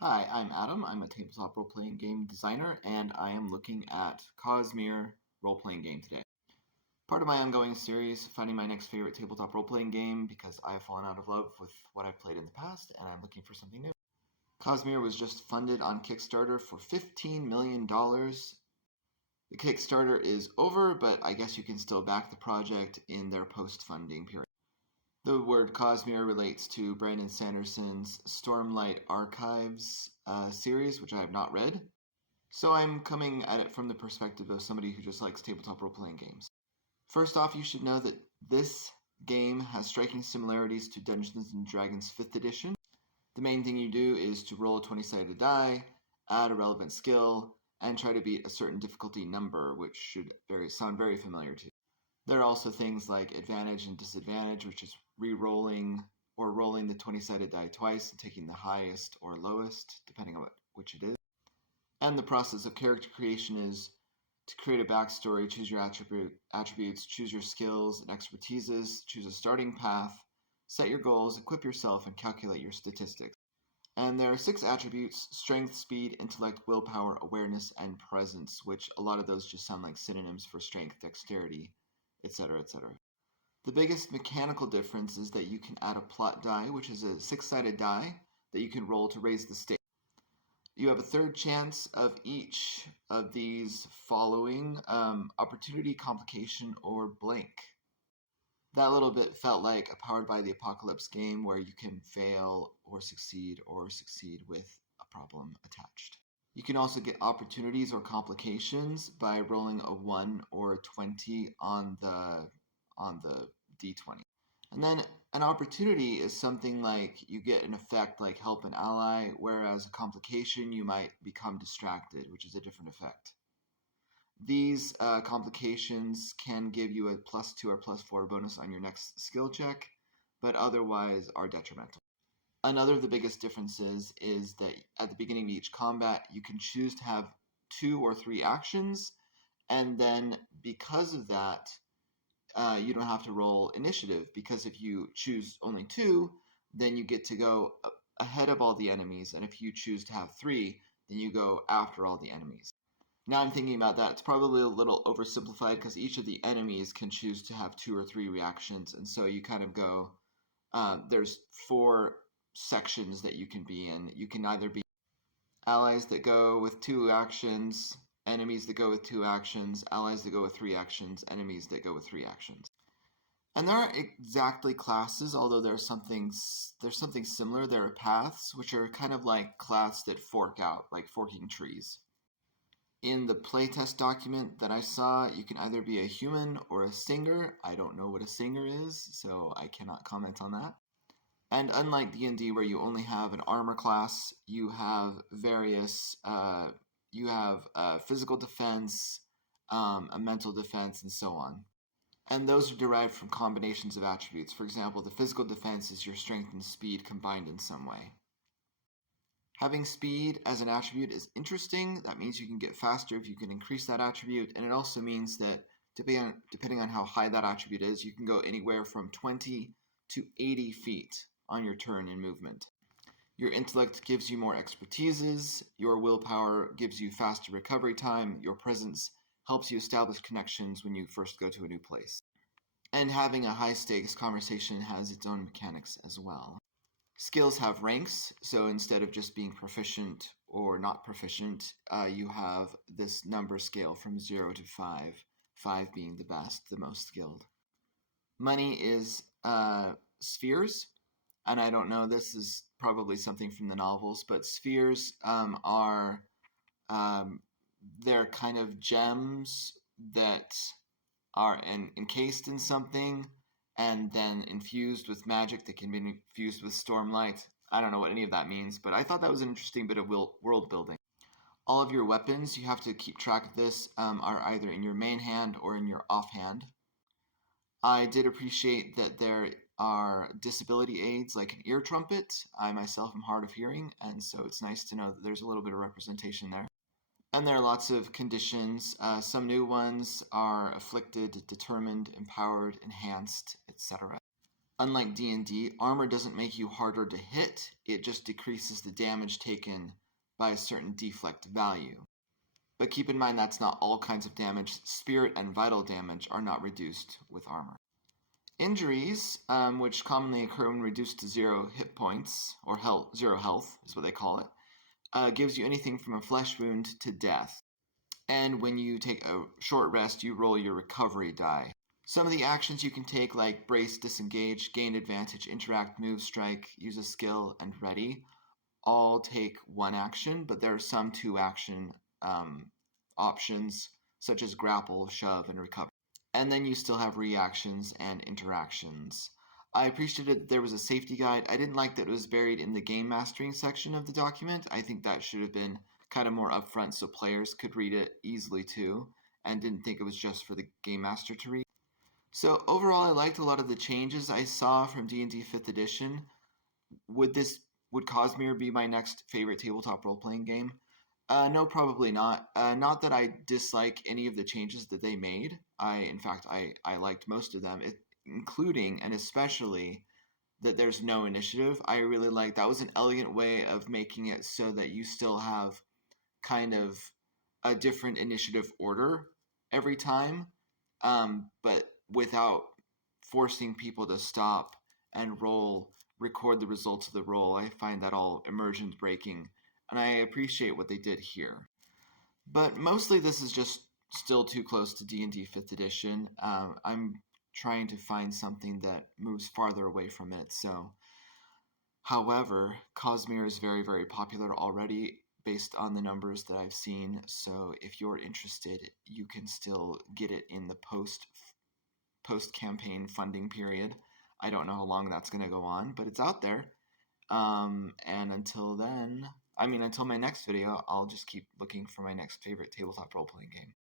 Hi, I'm Adam. I'm a tabletop role-playing game designer, and I am looking at Cosmere role-playing game today. Part of my ongoing series, finding my next favorite tabletop role-playing game, because I have fallen out of love with what I've played in the past, and I'm looking for something new. Cosmere was just funded on Kickstarter for $15 million. The Kickstarter is over, but I guess you can still back the project in their post-funding period. The word Cosmere relates to Brandon Sanderson's Stormlight Archives series, which I have not read. So I'm coming at it from the perspective of somebody who just likes tabletop role-playing games. First off, you should know that this game has striking similarities to Dungeons & Dragons 5th edition. The main thing you do is to roll a 20-sided die, add a relevant skill, and try to beat a certain difficulty number, which should sound very familiar to you. There are also things like advantage and disadvantage, which is re-rolling or rolling the 20-sided die twice and taking the highest or lowest, depending on which it is. And the process of character creation is to create a backstory, choose your attributes, choose your skills and expertises, choose a starting path, set your goals, equip yourself, and calculate your statistics. And there are 6 attributes: strength, speed, intellect, willpower, awareness, and presence, which a lot of those just sound like synonyms for strength, dexterity, etc., etc. The biggest mechanical difference is that you can add a plot die, which is a 6-sided die that you can roll to raise the stakes. You have a third chance of each of these following: opportunity, complication, or blank. That little bit felt like a Powered by the Apocalypse game where you can fail or succeed with a problem attached. You can also get opportunities or complications by rolling a 1 or a 20 on the d20. And then an opportunity is something like you get an effect like help an ally, whereas a complication you might become distracted, which is a different effect. These complications can give you a +2 or +4 bonus on your next skill check, but otherwise are detrimental. Another of the biggest differences is that at the beginning of each combat, you can choose to have 2 or 3 actions, and then because of that, you don't have to roll initiative, because if you choose only 2, then you get to go ahead of all the enemies, and if you choose to have 3, then you go after all the enemies. Now I'm thinking about that, it's probably a little oversimplified because each of the enemies can choose to have 2 or 3 reactions, and so you kind of go, there's 4 sections that you can be in. You can either be allies that go with 2 actions, enemies that go with 2 actions, allies that go with 3 actions, enemies that go with 3 actions. And there aren't exactly classes, although there's something similar. There are paths, which are kind of like class that fork out, like forking trees. In the playtest document that I saw, you can either be a human or a singer. I don't know what a singer is, so I cannot comment on that. And unlike D&D, where you only have an armor class, you have various, physical defense, a mental defense, and so on. And those are derived from combinations of attributes. For example, the physical defense is your strength and speed combined in some way. Having speed as an attribute is interesting. That means you can get faster if you can increase that attribute, and it also means that depending on how high that attribute is, you can go anywhere from 20 to 80 feet on your turn in movement. Your intellect gives you more expertises, your willpower gives you faster recovery time, your presence helps you establish connections when you first go to a new place. And having a high-stakes conversation has its own mechanics as well. Skills have ranks, so instead of just being proficient or not proficient, you have this number scale from 0 to 5, 5 being the best, the most skilled. Money is spheres, and I don't know, this is probably something from the novels, but spheres are they're kind of gems that are encased in something and then infused with magic that can be infused with stormlight. I don't know what any of that means, but I thought that was an interesting bit of world building. All of your weapons, you have to keep track of this, are either in your main hand or in your offhand. I did appreciate that there are disability aids like an ear trumpet. I myself am hard of hearing, and so it's nice to know that there's a little bit of representation there. And there are lots of conditions. Some new ones are afflicted, determined, empowered, enhanced, etc. Unlike D&D, armor doesn't make you harder to hit, it just decreases the damage taken by a certain deflect value. But keep in mind that's not all kinds of damage. Spirit and vital damage are not reduced with armor. Injuries, which commonly occur when reduced to 0 hit points, or zero health is what they call it, gives you anything from a flesh wound to death. And when you take a short rest, you roll your recovery die. Some of the actions you can take, like brace, disengage, gain advantage, interact, move, strike, use a skill, and ready, all take one action, but there are some 2-action options, such as grapple, shove, and recover. And then you still have reactions and interactions. I appreciated that there was a safety guide. I didn't like that it was buried in the game mastering section of the document. I think that should have been kind of more upfront so players could read it easily too, and didn't think it was just for the game master to read. So overall, I liked a lot of the changes I saw from D&D 5th edition. Would Cosmere be my next favorite tabletop role-playing game? No, probably not. Not that I dislike any of the changes that they made. In fact, I liked most of them, including and especially that there's no initiative. I really like that was an elegant way of making it so that you still have kind of a different initiative order every time, but without forcing people to stop and record the results of the roll. I find that all immersion breaking, and I appreciate what they did here. But mostly this is just still too close to D&D 5th edition. I'm trying to find something that moves farther away from it. So, however, Cosmere is very, very popular already based on the numbers that I've seen. So if you're interested, you can still get it in the post-campaign funding period. I don't know how long that's going to go on, but it's out there. And until then, until my next video, I'll just keep looking for my next favorite tabletop role-playing game.